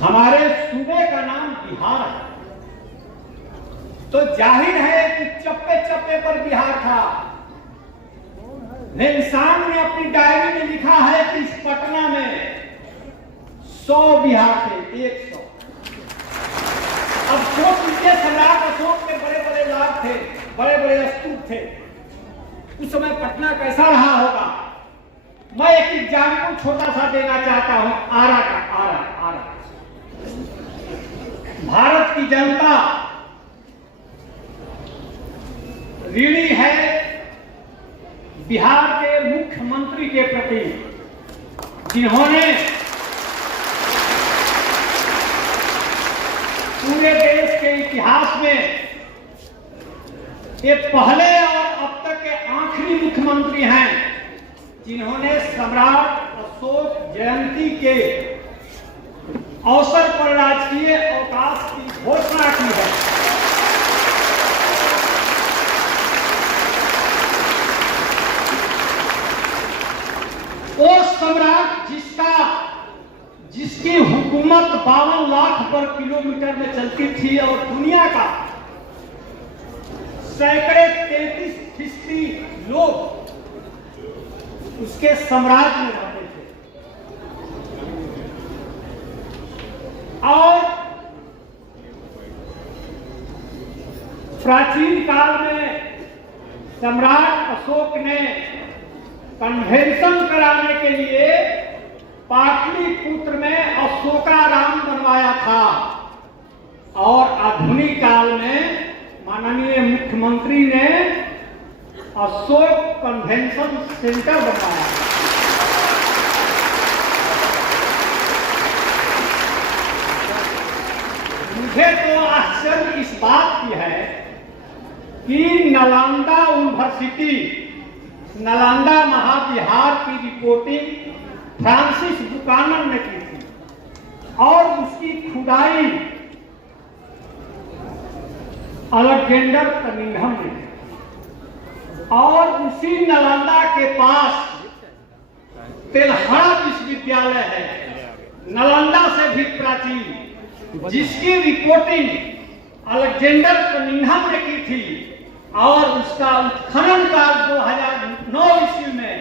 हमारे सूबे का नाम बिहार है, तो जाहिर है कि चप्पे चप्पे पर बिहार था। इंसान ने अपनी डायरी में लिखा है कि इस पटना में 100 बिहार थे, 100। अब सोच लीजिए, सम्राट अशोक के बड़े बड़े लाभ थे, बड़े बड़े स्तूप थे, उस समय पटना कैसा रहा होगा। मैं एक एग्जाम्पल छोटा सा देना चाहता हूं, आरा का। आरा भारत की जनता ऋणी है बिहार के मुख्यमंत्री के प्रति, जिन्होंने पूरे देश के इतिहास में ये पहले और अब तक के आखिरी मुख्यमंत्री हैं जिन्होंने सम्राट अशोक जयंती के अवसर पर राजकीय अवकाश की घोषणा की है। वो सम्राट जिसकी हुकूमत 52 लाख पर किलोमीटर में चलती थी और दुनिया का सैकड़े 33% लोग उसके साम्राज्य में रहते थे। और प्राचीन काल में सम्राट अशोक ने कन्वेंशन कराने के लिए पाटलिपुत्र में अशोकाराम बनवाया था, और आधुनिक काल में माननीय मुख्यमंत्री ने अशोक कन्वेंशन सेंटर बनवाया। मुझे तो आश्चर्य इस बात की है कि नालंदा यूनिवर्सिटी, नालंदा महाविहार की रिपोर्टिंग फ्रांसिस बुकानन ने की थी, और उसकी खुदाई अलेक्जेंडर कनिंघम ने की। और उसी नालंदा के पास तेलहरा विश्वविद्यालय है, नालंदा से भी प्राचीन, जिसकी रिपोर्टिंग अलेक्जेंडर कनिंघम ने की थी, और उसका उत्खनन कार्य 2009 ईस्वी में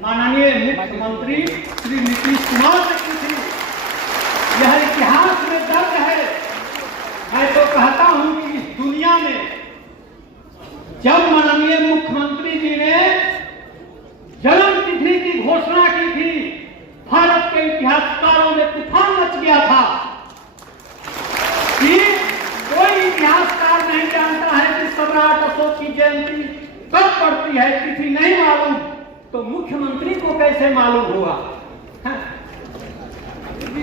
माननीय मुख्यमंत्री श्री नीतीश कुमार ने की थी। यह इतिहास में दर्ज है। मैं तो कहता हूं कि इस दुनिया में जब माननीय मुख्यमंत्री जी ने जन्म तिथि की घोषणा की थी, भारत के इतिहासकारों में तूफान मच गया था कि कोई इतिहासकार नहीं जानता है कि सम्राट अशोक की जयंती कब पड़ती है, तिथि नहीं मालूम, तो मुख्यमंत्री को कैसे मालूम हुआ?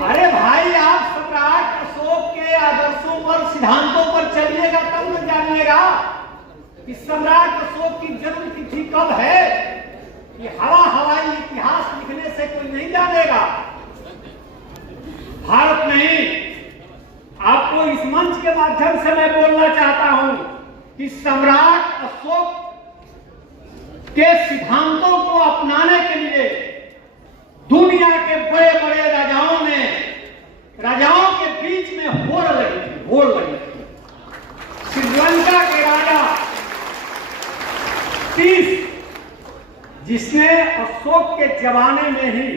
अरे भाई, आप सम्राट अशोक के आदर्शों पर, सिद्धांतों पर चलिएगा तब न जानिएगा कि सम्राट अशोक की जन्म तिथि कब है। ये हवाई इतिहास लिखने से कोई नहीं जानेगा। भारत नहीं, आपको इस मंच के माध्यम से मैं बोलना चाहता हूं कि सम्राट अशोक के सिद्धांतों को अपनाने के लिए दुनिया के बड़े बड़े राजाओं के बीच में होड़ लगी थी। श्रीलंका के राजा तीस, जिसने अशोक के जमाने में ही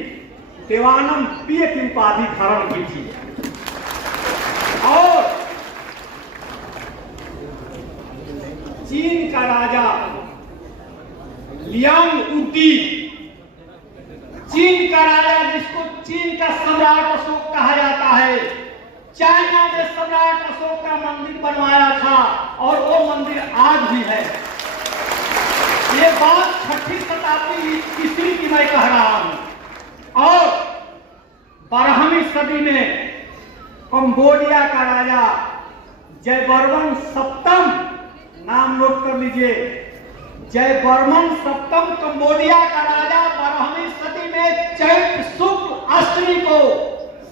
देवानम पिय की उपाधि धारण की थी, और चीन का राजा लियांग उटी, चीन का राजा जिसको चीन का सम्राट अशोक कहा जाता है, चाइना में सम्राट अशोक का मंदिर बनवाया था, और वो मंदिर आज भी है। ये बात 6वीं शताब्दी ईस्वी की मैं कह रहा हूं। और 12वीं सदी में कंबोडिया का राजा जयवर्मन सप्तम, नाम नोट कर लीजिए, जयवर्मन सप्तम कंबोडिया का राजा 12वीं सदी में चैत्र शुक्ल अष्टमी को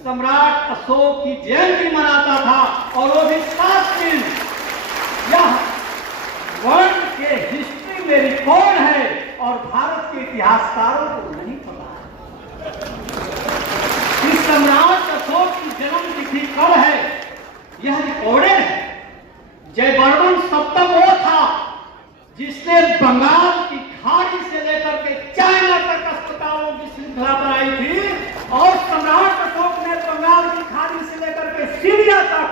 सम्राट अशोक की जयंती मनाता था, और वो भी 7 दिन। यह वर्ल्ड के हिस्ट्री में रिकॉर्ड है, और भारत के इतिहासकारों को नहीं पता है। इस सम्राट अशोक की जन्म तिथि बंगाल की खाड़ी से लेकर के चाइना तक अस्पतालों की श्रृंखला बनाई थी, और सम्राट अशोक ने बंगाल की खाड़ी से लेकर के सीरिया तक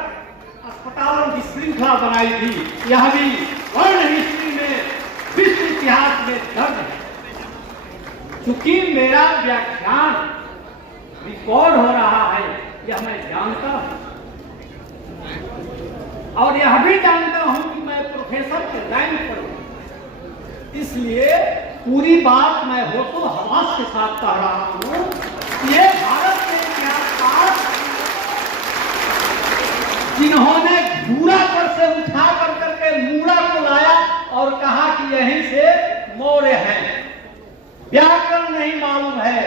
अस्पतालों की श्रृंखला बनाई थी। यह भी वर्ल्ड हिस्ट्री में, विश्व इतिहास में दर्ज है। चूंकि मेरा व्याख्यान रिकॉर्ड हो रहा है, यह मैं जानता हूं, और यह भी जानता हूं कि मैं प्रोफेसर के रैंक पर हूं, इसलिए पूरी बात मैं होशो हवास के साथ कह रहा हूं। ये भारत के इतिहासकार जिन्होंने घूरा पर से उठा करके मूड़ा को लाया और कहा कि यहीं से मौर्य है, व्याकरण नहीं मालूम है,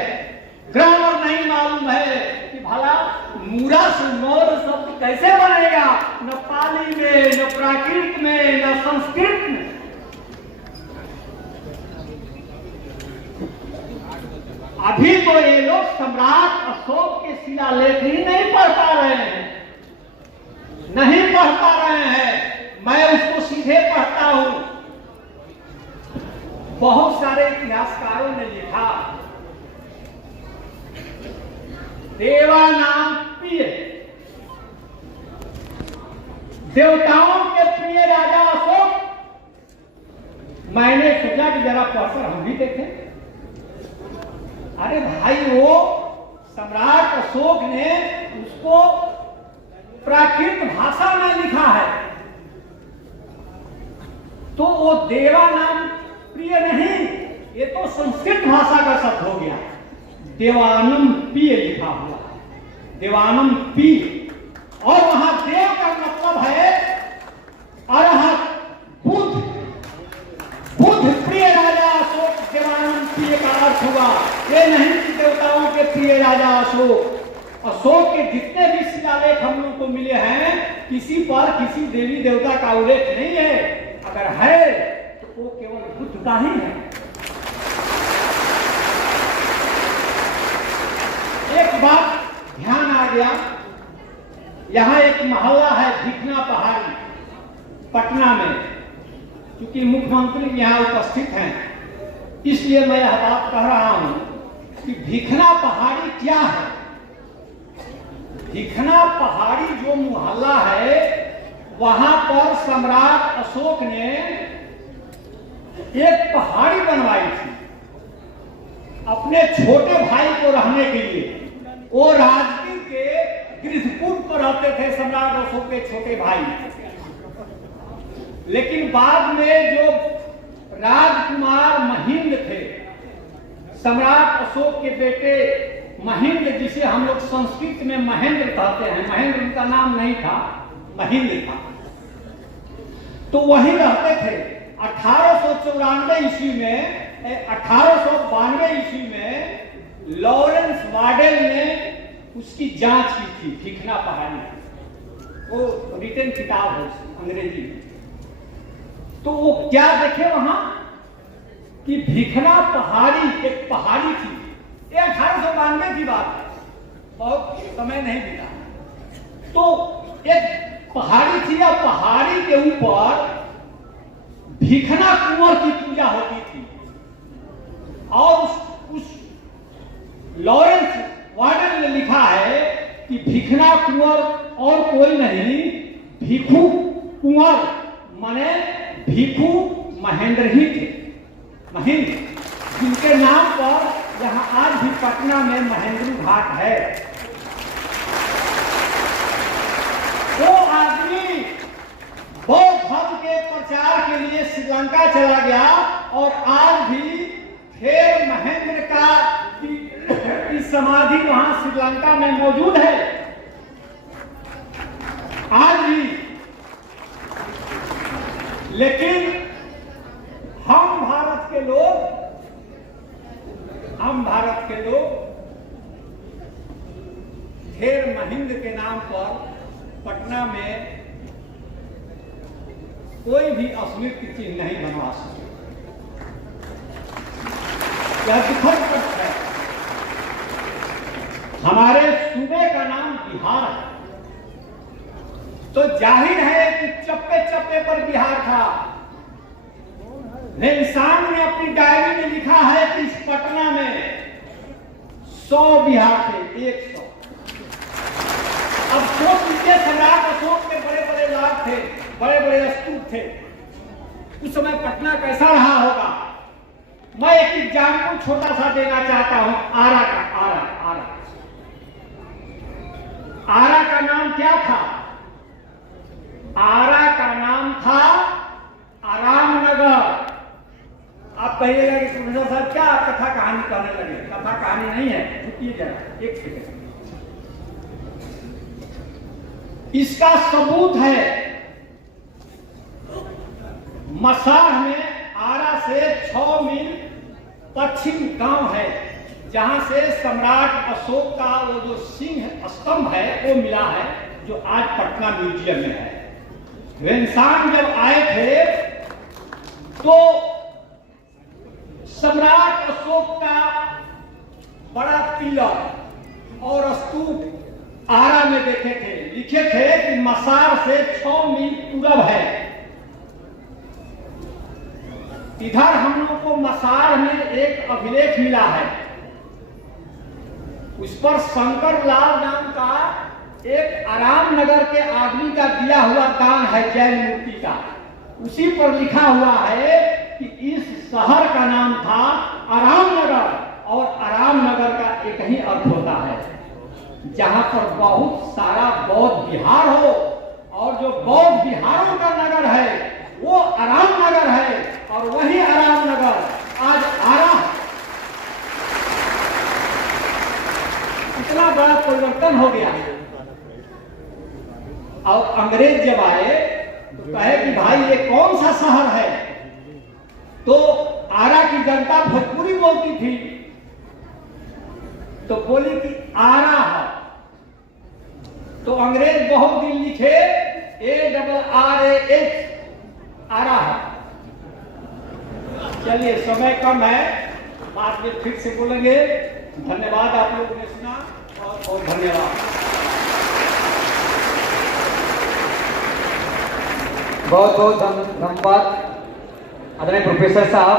ग्रामर नहीं मालूम है कि भला मूरा से मौर्य शब्द कैसे बनेगा, न पाली में, न प्राकृत में, न संस्कृत में। अभी तो ये लोग सम्राट अशोक के शिलालेख ही नहीं पढ़ पा रहे हैं, नहीं पढ़ पा रहे हैं। मैं उसको सीधे पढ़ता हूं। बहुत सारे इतिहासकारों ने लिखा, देवानाम प्रिय, देवताओं के प्रिय राजा अशोक। मैंने सोचा कि जरा पढ़कर हम भी देखें। अरे भाई, वो सम्राट अशोक ने उसको प्राकृत भाषा में लिखा है, तो वो देवानाम प्रिय नहीं, ये तो संस्कृत भाषा का शब्द हो गया। देवानम प्रिय लिखा हुआ, देवानम पी, और वहां देव का मतलब है अरहत, बुद्ध, बुद्ध प्रिय राजा अशोक, देवानम प्रिय का अर्थ हुआ। ये नहीं कि देवताओं के प्रिय राजा अशोक। अशोक के जितने भी शिलालेख हम लोग को मिले हैं, किसी पर किसी देवी देवता का उल्लेख नहीं है। अगर है तो वो केवल बुद्ध का ही है। एक बात ध्यान आ गया, यहां एक मोहल्ला है भिखना पहाड़ी, पटना में। क्योंकि मुख्यमंत्री यहां उपस्थित हैं, इसलिए मैं यह बात कह रहा हूं कि भिखना पहाड़ी क्या है। भिखना पहाड़ी जो मोहल्ला है, वहां पर सम्राट अशोक ने एक पहाड़ी बनवाई थी अपने छोटे भाई को रहने के लिए। वो राजगीर के गिरधपुर पर रहते थे सम्राट अशोक के छोटे भाई। लेकिन बाद में जो राजकुमार महिंद थे, सम्राट अशोक के बेटे महिंद, जिसे हम लोग संस्कृत में महेंद्र कहते हैं, महेंद्र उनका नाम नहीं था, महिंद था, तो वहीं रहते थे। 1894 ईस्वी में, 1892 ईस्वी में लॉरेंस वार्डेल ने उसकी जांच की थी, भिखना पहाड़ी। वो रिटन किताब है अंग्रेजी में। तो वो क्या देखे वहां कि भिखना पहाड़ी एक पहाड़ी थी। ये 1892 की बात है, बहुत समय नहीं बीता। तो एक पहाड़ी थी, या पहाड़ी के ऊपर भिखना कुंवर की पूजा होती थी। और उस लॉरेंस वार्डन ने लिखा है कि भिखना कुंवर और कोई नहीं, भिखू कुंवर माने भिखू महेंद्र ही थे, महेंद्र, जिनके नाम पर यहाँ आज भी पटना में महेंद्र घाट है। वो आदमी बौद्ध धर्म के प्रचार के लिए श्रीलंका चला गया, और आज भी थेर महेंद्र का की समाधि वहां श्रीलंका में मौजूद है, आज भी। लेकिन हम भारत के लोग थेर महिंद के नाम पर पटना में कोई भी स्मृति चिन्ह नहीं बनवा सके। यह दुखद तथ्य है। हमारे सूबे का नाम बिहार है, तो जाहिर है कि चप्पे चप्पे पर बिहार था। इंसान ने अपनी डायरी में लिखा है कि इस पटना में 100 विहार थे, 100। अब सोच लीजिए, सम्राट अशोक के बड़े बड़े लाभ थे, बड़े बड़े स्तूप थे। उस समय पटना कैसा रहा होगा? मैं एक एग्जाम्पल छोटा सा देना चाहता हूं, आरा का। आरा का नाम क्या था? आरा का नाम था आराम नगर। आप कहिएगा कि प्रोफेसर साहब क्या आप कथा कहानी कहने लगे? कथा कहानी नहीं है, रुकिए जरा एक सेकंड। इसका सबूत है, मसाह में आरा से 6 मील पश्चिम गांव है, जहां से सम्राट अशोक का वो जो सिंह स्तंभ है वो मिला है, जो आज पटना म्यूजियम में है। वे इंसान जब आए थे तो सम्राट अशोक का बड़ा पिलर और स्तूप आरा में देखे थे। लिखे थे कि मसार से 6 मील पूरब है। इधर हम लोग को मसार में एक अभिलेख मिला है, उस पर शंकर लाल नाम का एक आराम नगर के आदमी का दिया हुआ दान है, जैन मूर्ति का। उसी पर लिखा हुआ है कि इस शहर का नाम था आराम नगर, और आराम नगर का एक ही अर्थ होता है, जहां पर बहुत सारा बौद्ध विहार हो, और जो बौद्ध विहारों का नगर है वो आराम नगर है, और वही आराम नगर आज आरा। इतना बड़ा परिवर्तन हो गया। और अंग्रेज जब आए तो कहे कि भाई ये कौन सा शहर है? तो आरा की जनता भोजपुरी बोलती थी, तो बोली कि आरा है। तो अंग्रेज बहुत दिन लिखे ARRAH, आरा है। चलिए, समय कम है, बाद में फिर से बोलेंगे। धन्यवाद, आप लोगों ने सुना, बहुत बहुत धन्यवाद। बहुत बहुत धन्यवाद आदरणीय प्रोफेसर साहब।